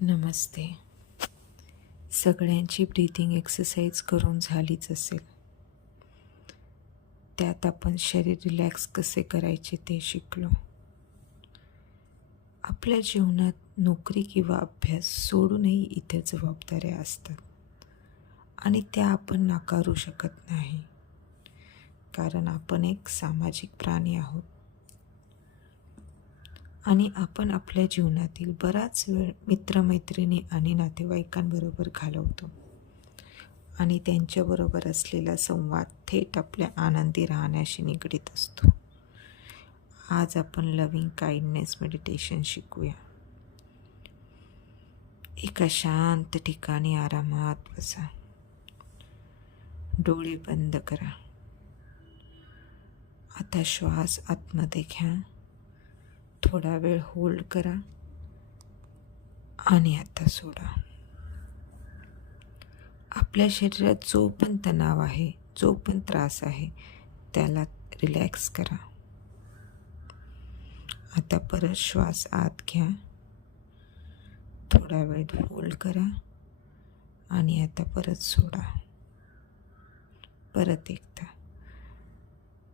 नमस्ते. सगळ्यांची breathing exercise करून झालीच असेल. त्यात आपण शरीर रिलॅक्स कसे करायचे ते शिकलो. आपल्या जीवनात नोकरी किंवा अभ्यास सोडूनही इतर जबाबदाऱ्या असतात आणि त्या आपण नाकारू शकत नाही, कारण आपण एक सामाजिक प्राणी आहोत आणि आपण आपल्या जीवनातील बराच वेळ मित्रमैत्रिणी आणि नातेवाईकांबरोबर घालवतो आणि त्यांच्याबरोबर असलेला संवाद थेट आपल्या आनंदी राहण्याशी निगडीत असतो. आज आपण लव्हिंग काइंडनेस मेडिटेशन शिकूया. एका शांत ठिकाणी आरामात बसा. डोळे बंद करा. आता श्वास आतमध्ये घ्या. थोडा वेळ होल्ड करा आणि आता सोडा. आपल्या शरीरात जो पण तणाव आहे, जो पण त्रास आहे, त्याला रिलॅक्स करा. आता परत श्वास आत घ्या. थोडा वेळ होल्ड करा आणि आता परत सोडा. परत एकदा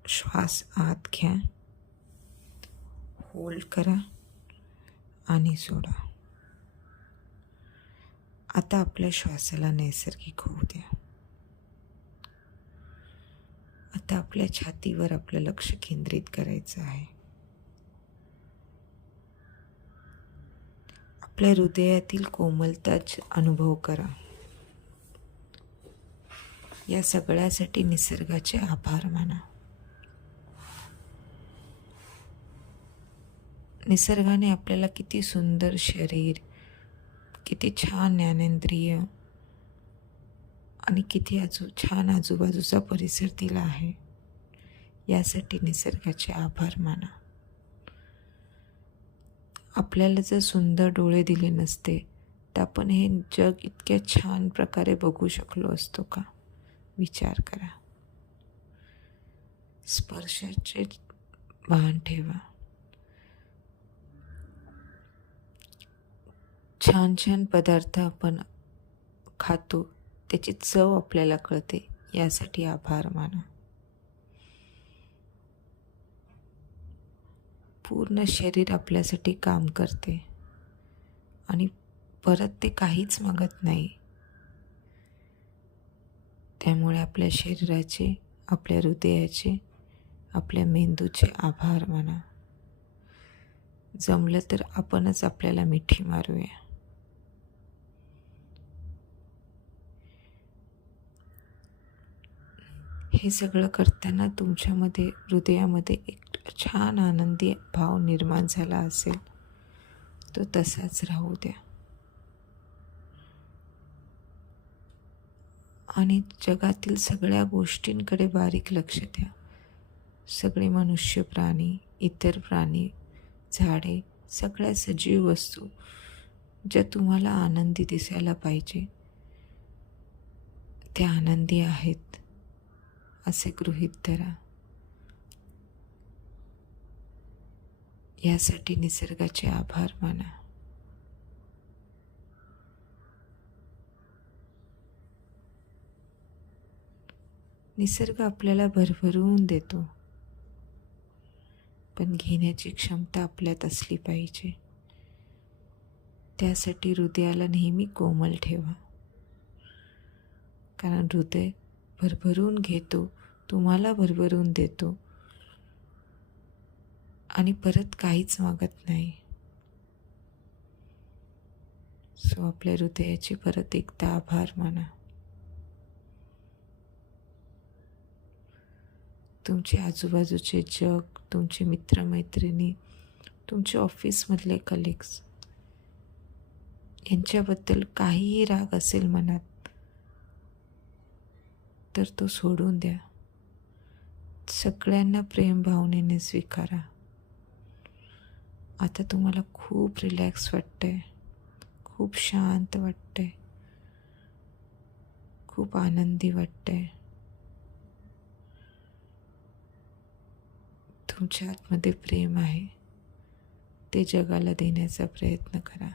श्वास आत घ्या, होल्ड करा आणि सोडा. आता आपल्या श्वासाला नैसर्गिक होऊ द्या. आता आपल्या छातीवर आपलं लक्ष केंद्रित करायचं आहे. आपल्या हृदयातील कोमलताच अनुभव करा. या सगळ्यासाठी निसर्गाचे आभार माना. निसर्गाने आपल्याला किती सुंदर शरीर, किती छान ज्ञानेंद्रिय आणि किती छान आजूबाजूचा परिसर दिला आहे. यासाठी निसर्गाचे आभार माना. आपल्याला जर सुंदर डोळे दिले नसते तर आपण हे जग इतक्या छान प्रकारे बघू शकलो असतो का? विचार करा. स्पर्शाचे भान ठेवा. छान छान पदार्थ आपण खातो, त्याची चव आपल्याला कळते. यासाठी आभार माना. पूर्ण शरीर आपल्यासाठी काम करते आणि परत ते काहीच मागत नाही. त्यामुळे आपल्या शरीराचे, आपल्या हृदयाचे, आपल्या मेंदूचे आभार माना. जमलं तर आपणच आपल्याला मिठी मारूया. हे सगळं करताना तुमच्यामध्ये, हृदयामध्ये एक छान आनंदी भाव निर्माण झाला असेल, तो तसाच राहू द्या. आणि जगातील सगळ्या गोष्टींकडे बारीक लक्ष द्या. सगळे मनुष्य, प्राणी, इतर प्राणी, झाडे, सगळ्या सजीव वस्तू ज्या तुम्हाला आनंदी दिसायला पाहिजे त्या आनंदी आहेत असे गृहीत धरा. यासाठी निसर्गाचे आभार माना. निसर्ग आपल्याला भरभरून देतो, पण घेण्याची क्षमता आपल्यात असली पाहिजे. त्यासाठी हृदयाला नेहमी कोमल ठेवा, कारण हृदय भरभरून घेतो, तुम्हाला भरभरून देतो आणि परत काहीच मागत नाही. सो आपल्या हृदयाचे परत एकदा आभार माना. तुमचे आजूबाजूचे जग, तुमचे मित्रमैत्रिणी, तुमचे ऑफिसमधले कलिग्स, यांच्याबद्दल काहीही राग असेल मनात तर तो सोडून द्या. सगळ्यांना प्रेम भावनेने स्वीकारा. आता तुम्हाला खूप रिलॅक्स वाटतंय, खूप शांत वाटतंय, खूप आनंदी वाटतंय. तुमच्या आतमध्ये प्रेम आहे, ते जगाला देण्याचा प्रयत्न करा.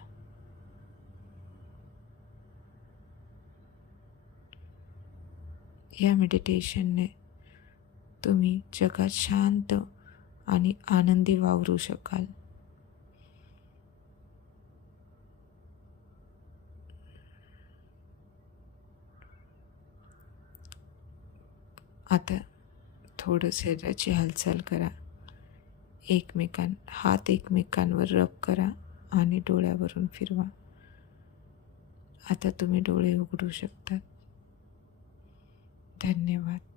या मेडिटेशनने तुम्ही जगात शांत आणि आनंदी वावरू शकाल. आता थोडं शरीराची हालचाल करा. हात एकमेकांवर रब करा आणि डोळ्यावरून फिरवा. आता तुम्ही डोळे उघडू शकतात. धन्यवाद.